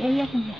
Ya ya kan ya.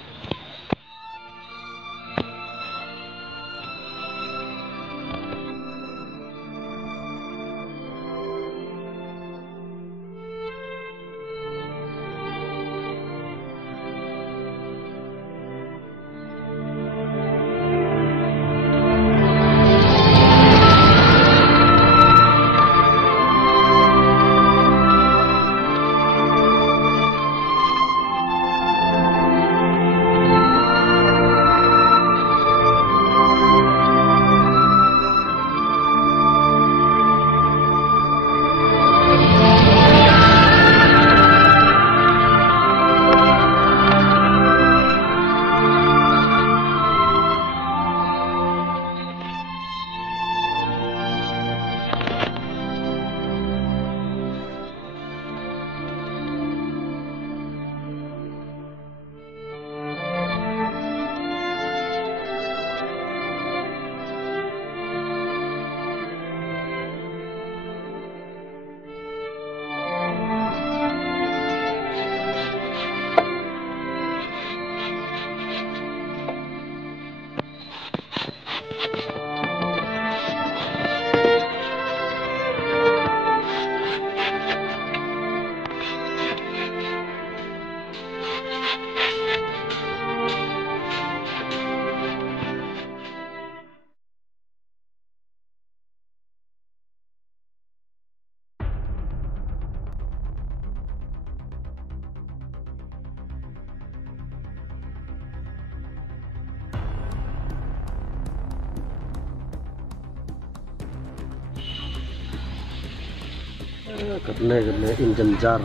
Gede injen jar.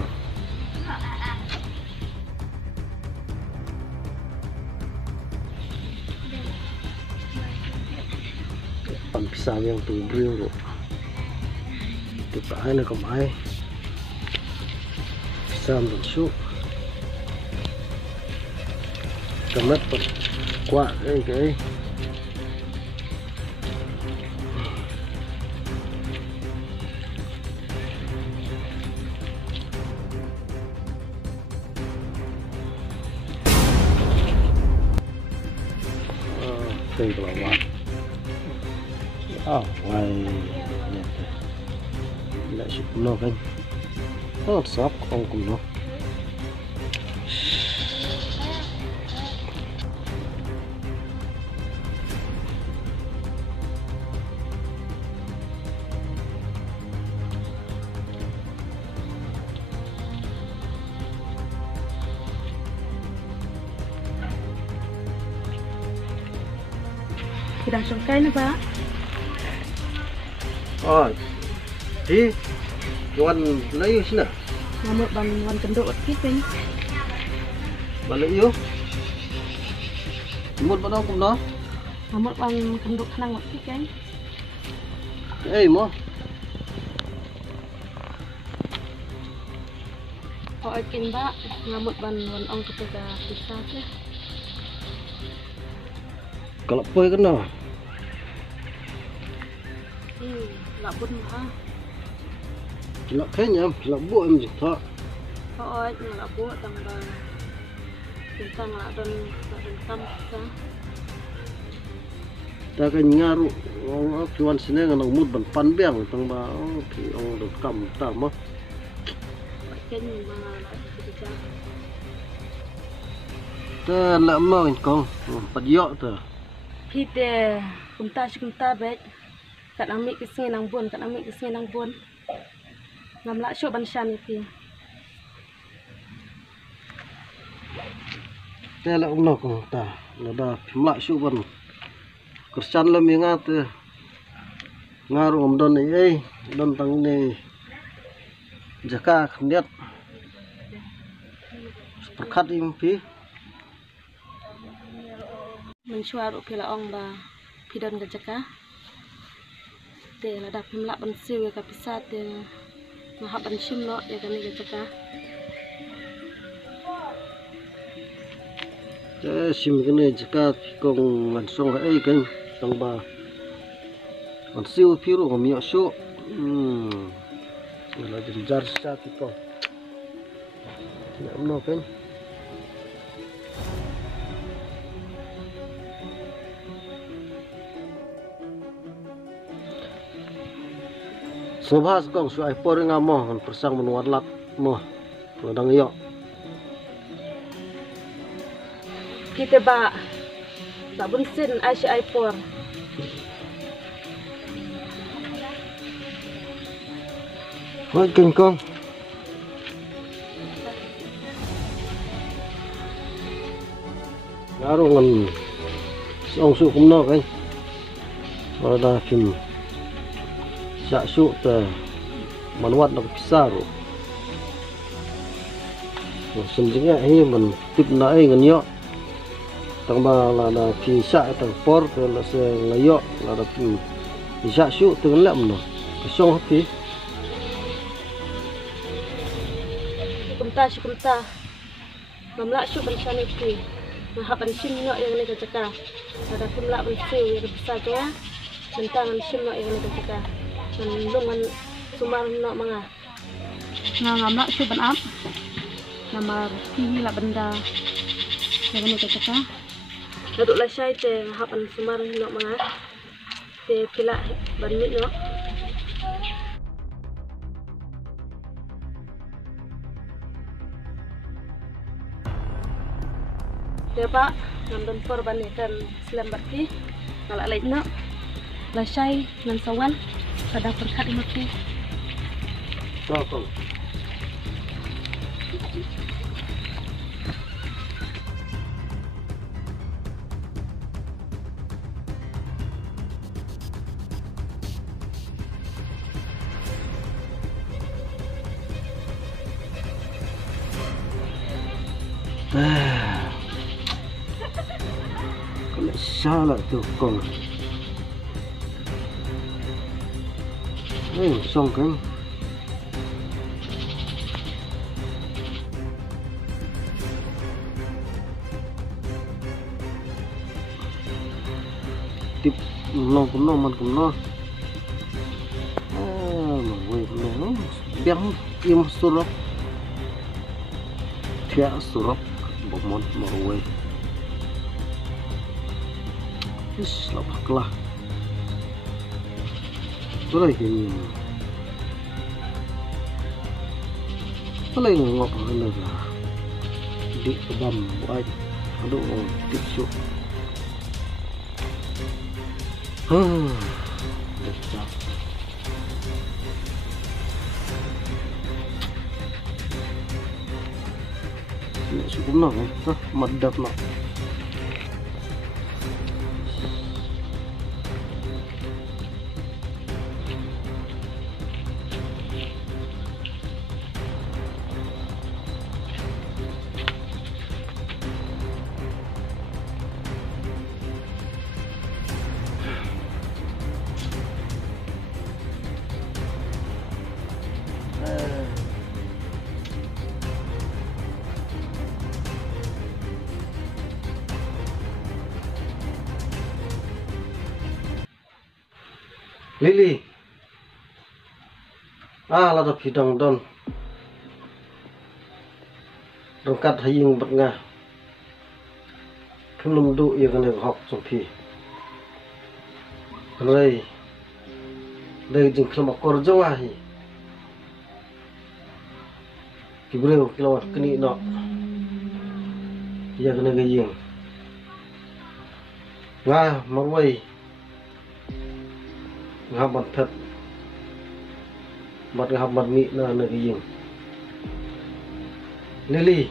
Pan pisang yang tubril lo. Kita aja nak kemai. Pisang bersu. Kemet kuat cái. Cây của bạn ngoài lại chụp nó kênh rất sắp không cùng nó Kita songkai na ba? Di Wan layu sini. Ngamuk bang wan kenduk kit kan. Balik yo. Mut ba kum no? Ngamuk bang kenduk nang kit kan. Mo. Kin ba ngamuk ban wan ong ketika pisah ya. Kalau poi kena. Labun ha. Lak kayaknya labu em jita. Labu tambah bintang lah dan tam sa. Ta kan ngaru orang tuan sini ngan mut ban pan biang tambah pi ong dot kam ta mah. Ken mana kita. Ta la mau kong pat yo ta. Kita kunta baik. Kat amik kesini nang bun, kat amik kesini nang bun. Ngam lak syuk banshan itu. Ta la ong kong ta. La da lak syuk ban. Kersan la mi ngat ngaru om don ai don tang ni jaka khniat. Perkat impi. Mensuaru pila ong ba pidon ke jaka. Te la dap himlak bansiu ya kapisat ya ngahap bansim lo ya kami ke jaka. Sim kene jaka kong langsung ai kan tang ba. Bansiu piru kami asu. La jenjar sa tipo. Ya no kan. Sobhas kong su ai por ngamo kan persang menuat lat mo ladang yo. Kita ba bunsin Asia iPor. Hoi king kong. Ngarungan song su kumno kan. Ada kim sak su ta manuat nak pisaru. Senjingnya ini men tip na ngan yo. Tang ba la pi sa tang por ke la se ngayo la da pi sa su teng lem no. Song pi. Kumta. Mamla su ban shani pi. Mahap an sim no yang ni kacaka. Ada kumla ban siu yang besar tu ya. Tentang an sim no yang ni kacaka. Dan lungan sumar no mga. Ngamla su ban up. Nama pi la benda yang ni kacaka. Naduk la syai te hapan sumar no mga te pila banmit no. Dia pak nandun korban kan selembat ki ngalak lain no. La syai nan sawan pada perkat imut ki. Kong. Kalau salah tu kong. Song kan. Tip no man kumno. Mangoi kumno. Biang im surap. Thia surap bomon marwai. Is lapaklah. Turai ini. Paling ngok ana lah. Di kebam baik. Aduh tisu. Lecak. Ini cukup nak madap nak. Lili. Lada bidang don. Rongkat haying betngah. Kelum du ia kena hok sompi. Rai. Dai jing kelum akor jawahi. Kibreu kelawat keni no. Ia kena gaying. Ngah marwai. Ngabat pet mat ngabat mi na giyeng Lili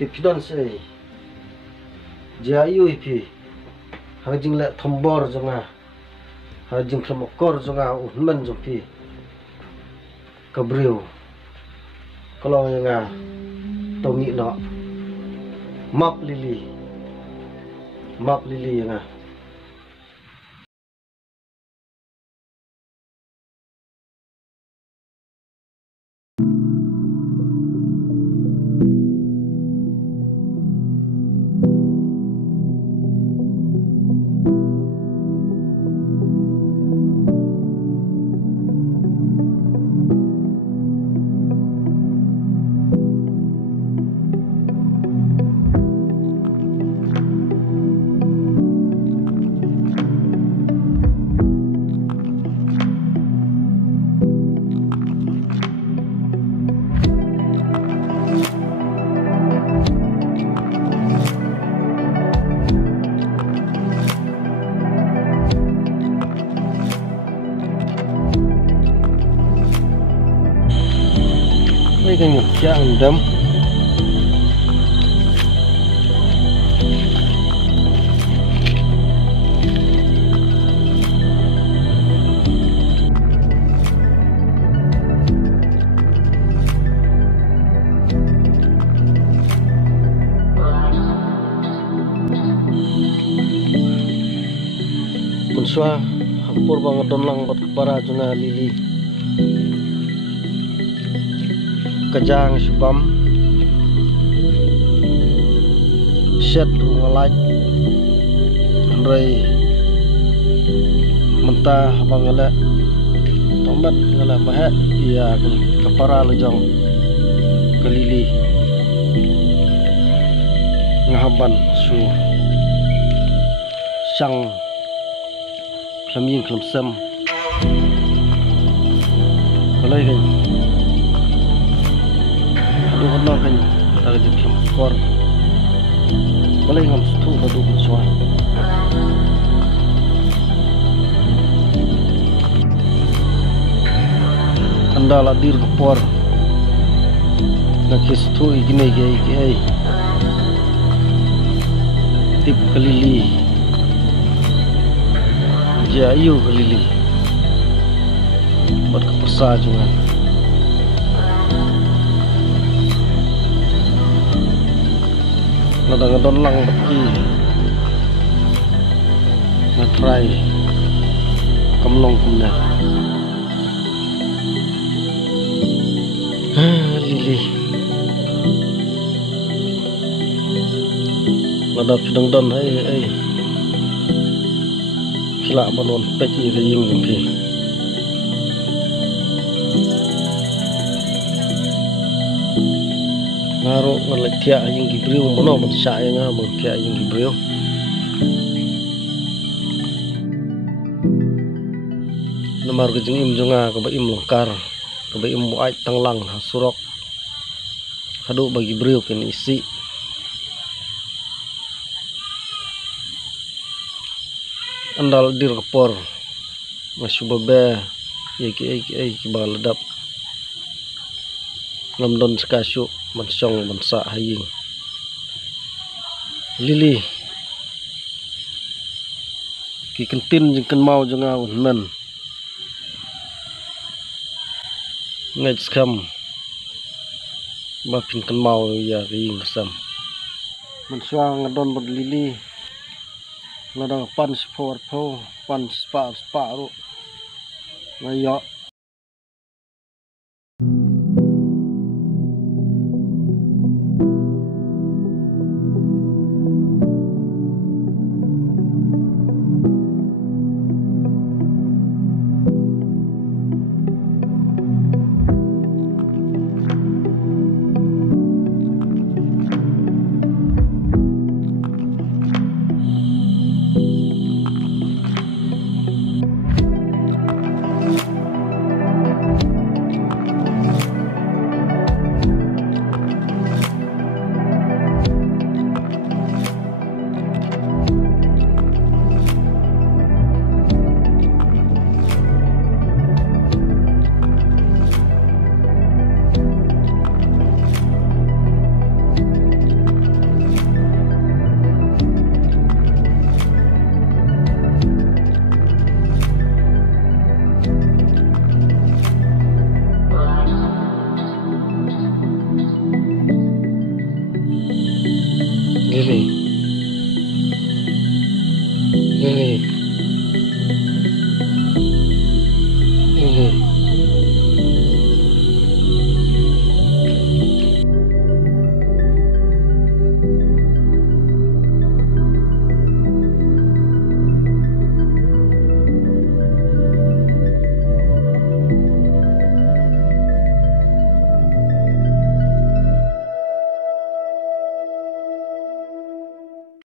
tipidon sei jayu ipi hajing la thombor jonga hajing khamokor jonga unman jompi kabreu kalau nga tongi no map Lili nga Boleh kan yang dam. Mensua hampur banget donlang buat kepara junga lili kejang subam set ngelaj andrai mentah bangala tombat ngala bahat iya kepara lejong kelili ngahaban su sang Klaming klamsam balai kan aduh kenal kan tak jadi klam kor balai ngam stu aduh suai anda ladir kepor nak stu igine gay tip kelili Jayu kelili buat kepersa juga ngadang-ngadang lang beki ngatrai kamlong kumna lili ngadap sedang don hai kila banon peci reying jengki ngaro ngalek tia yang gibriu mono mansya yang ngamang tia yang gibriu nomor kejeng im jonga keba im lengkar keba im muait tanglang surok hadu bagi briu ken isi andal dir kepor masubabe yaki baladap lamdon skasyu mansong mansa haying lili ki kentin jeng ken mau jeng aun men ngaj skam makin ken mau ya ring bersam mensuang ngadon bad lili ngadang pan sport po pan spa ru ngayo